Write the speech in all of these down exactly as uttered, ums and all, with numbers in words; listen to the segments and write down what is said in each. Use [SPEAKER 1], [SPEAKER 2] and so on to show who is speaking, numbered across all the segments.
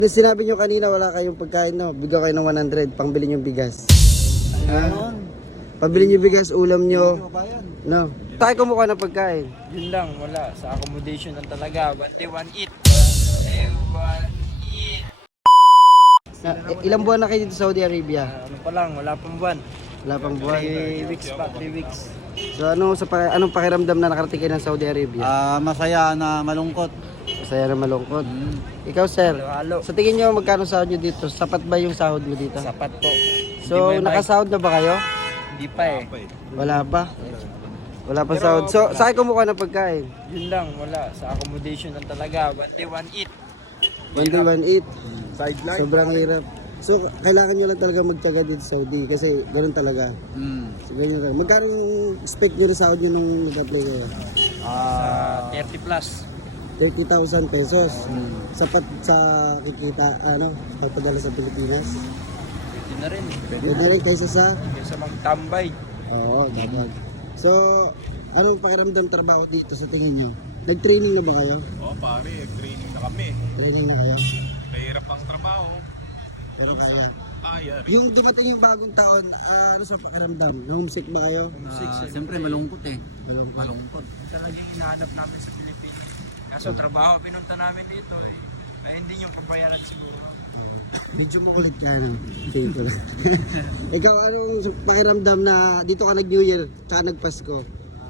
[SPEAKER 1] Sinabi nyo kanina wala kayong pagkain, no? Bigyan kayo ng one hundred, pangbili nyo bigas. Ha? Pabili nyo bigas, ulam nyo. No? Tayo kumukuha ng pagkain.
[SPEAKER 2] Yun lang, wala. Sa accommodation lang talaga. One day, one eat. One eat.
[SPEAKER 1] Na, ilang buwan na kayo dito sa Saudi Arabia?
[SPEAKER 2] Uh, ano pa lang, wala pang buwan.
[SPEAKER 1] Wala pang buwan.
[SPEAKER 2] three weeks pa, three weeks.
[SPEAKER 1] So ano sa pa, anong pakiramdam na nakarating kayo ng Saudi Arabia?
[SPEAKER 3] Ah, masaya na malungkot.
[SPEAKER 1] Masaya na malungkot.
[SPEAKER 3] Mm.
[SPEAKER 1] Ikaw, sir,
[SPEAKER 2] Halo-halo.
[SPEAKER 1] sa tingin nyo magkano sahod nyo dito? Sapat ba yung sahod mo dito?
[SPEAKER 2] Sapat po.
[SPEAKER 1] So,
[SPEAKER 2] Hindi ba,
[SPEAKER 1] nakasahod na ba kayo?
[SPEAKER 2] Hindi pa eh.
[SPEAKER 1] Wala pa? Wala pa
[SPEAKER 2] Pero,
[SPEAKER 1] sahod. So, saan kayo kumukuha ng pagkain?
[SPEAKER 2] Yun lang, wala. Sa accommodation lang talaga. One day, one eat.
[SPEAKER 1] One day, one eat.
[SPEAKER 2] Sideline.
[SPEAKER 1] Sobrang hirap. So, kailangan nyo lang talaga magtyaga dito sa Saudi kasi ganun talaga.
[SPEAKER 3] Mm.
[SPEAKER 1] So, ganyan talaga. Magkano yung expect nyo na sahod nyo nung nag-apply kayo?
[SPEAKER 3] Ah,
[SPEAKER 2] Sa thirty plus.
[SPEAKER 1] thirty thousand pesos.
[SPEAKER 3] mm.
[SPEAKER 1] Sapat sa kikita, ano, pagpadala sa Pilipinas.
[SPEAKER 2] Pwede na rin.
[SPEAKER 1] Pwede na rin kaysa sa...
[SPEAKER 2] Kaysa magtambay.
[SPEAKER 1] Oo, dapat. So, anong pakiramdam trabaho dito sa tingin nyo? Nag-training na ba kayo?
[SPEAKER 4] Oo pare, training na kami.
[SPEAKER 1] Training na kayo?
[SPEAKER 4] Mahirap ang trabaho.
[SPEAKER 1] Pero kaya.
[SPEAKER 4] Kaya rin.
[SPEAKER 1] Yung dumating yung bagong taon, ah, ano sa pakiramdam? Homesick ba kayo?
[SPEAKER 3] Ah, siyempre malungkot eh.
[SPEAKER 1] Malungkot.
[SPEAKER 3] Malungkot.
[SPEAKER 2] Talagang hinahanap namin sa Pilipinas. Kaso trabaho, pinunta namin dito eh. Ay, hindi yung kabayaran siguro.
[SPEAKER 1] Medyo makulit ka na. Dito na. Ikaw, anong pakiramdam na dito ka nag-New Year, tsaka nag-Pasko?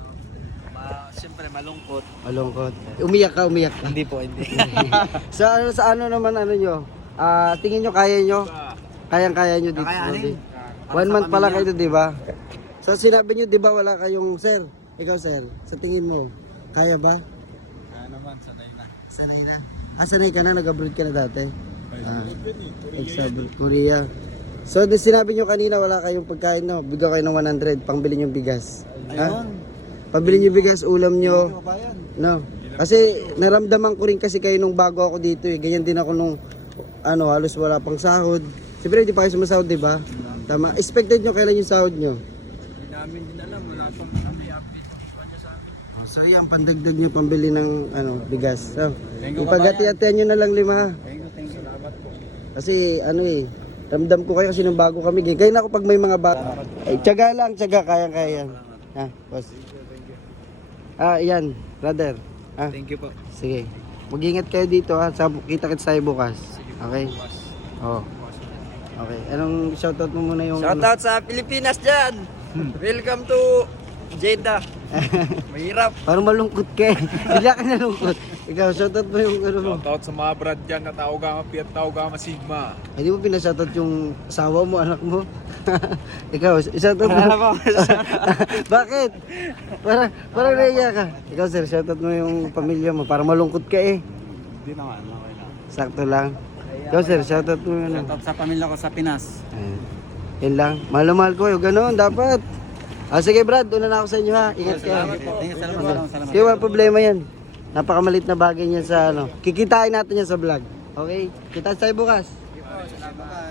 [SPEAKER 2] Ma, siyempre malungkot.
[SPEAKER 1] Malungkot. Umiyak ka, umiyak ka.
[SPEAKER 2] Hindi po, hindi.
[SPEAKER 1] Sa ano, sa ano naman ano nyo? Ah, tingin nyo kaya nyo? Kayang-kaya nyo dito.
[SPEAKER 3] Kakayanin.
[SPEAKER 1] Saudi? One month pa lang kayo, di ba? So sinabi nyo, di ba wala kayong, sir, ikaw sir, sa tingin mo, kaya ba?
[SPEAKER 2] Ano naman, sanay na.
[SPEAKER 1] Sanay na. Ah, sanay ka na, nag-abroad ka na dati? Ah, ex-abroad, Korea. So di- sinabi nyo kanina wala kayong pagkain, no? Bigyan kayo ng one hundred, pangbili nyo bigas. Ha? Pabili nyo bigas, ulam nyo. No. Kasi naramdaman ko rin kasi kayo nung bago ako dito eh. Ganyan din ako nung ano, halos wala pang sahod. Siyempre hindi pa kayo sumasahod, di ba? Tama. Expected nyo kailan yung sahod nyo?
[SPEAKER 2] Hindi namin din alam, wala pang ano, i-update ang kanya sa amin.
[SPEAKER 1] Oh, so yan, pandagdag nyo pambili ng ano, bigas. So,
[SPEAKER 3] Thank you,
[SPEAKER 1] ipagati-hatihan nyo na lang lima. ha?
[SPEAKER 3] Thank you, thank you.
[SPEAKER 2] Salamat po.
[SPEAKER 1] Kasi ano eh, ramdam ko kayo kasi nung bago kami. Kaya na ako pag may mga bata. Ay, tiyaga lang, tiyaga, kayang-kaya yan. Ha, boss. Ah, yan, brother. Ah,
[SPEAKER 2] Thank you po.
[SPEAKER 1] sige. Mag-ingat kayo dito ha. Sa, kita kita tayo bukas. Okay? Oh. Okay. Anong shoutout mo muna yung...
[SPEAKER 2] Shoutout sa Pilipinas dyan! Welcome to Jeddah. Mahirap.
[SPEAKER 1] Parang malungkot ka eh. Bigla ka nalungkot. Ikaw, shoutout mo yung ano mo.
[SPEAKER 4] Shoutout sa mga brad dyan na Tao Gama Pi at Tao Gama Sigma.
[SPEAKER 1] Ay, di mo pinashoutout yung asawa mo, anak mo. Ikaw, shoutout mo.
[SPEAKER 2] Wala po.
[SPEAKER 1] Bakit? Parang, parang naiya ka. Ikaw sir, shoutout mo yung pamilya mo. Parang malungkot ka eh.
[SPEAKER 3] Hindi naman, okay na.
[SPEAKER 1] Sakto lang. Ikaw sir, shoutout mo yun.
[SPEAKER 3] Shoutout sa pamilya ko sa Pinas.
[SPEAKER 1] Ayan. Yan lang. Mahal na mahal ko kayo. Ganon, dapat. Ah, sige Brad, una na ako sa inyo ha. Ingat kayo.
[SPEAKER 3] Thank you, salamat, salamat, salamat.
[SPEAKER 1] Sige, walang problema yan. Napakamalit na bagay niyan sa ano. Kikitain natin yan sa vlog. Okay? Kita tayo bukas.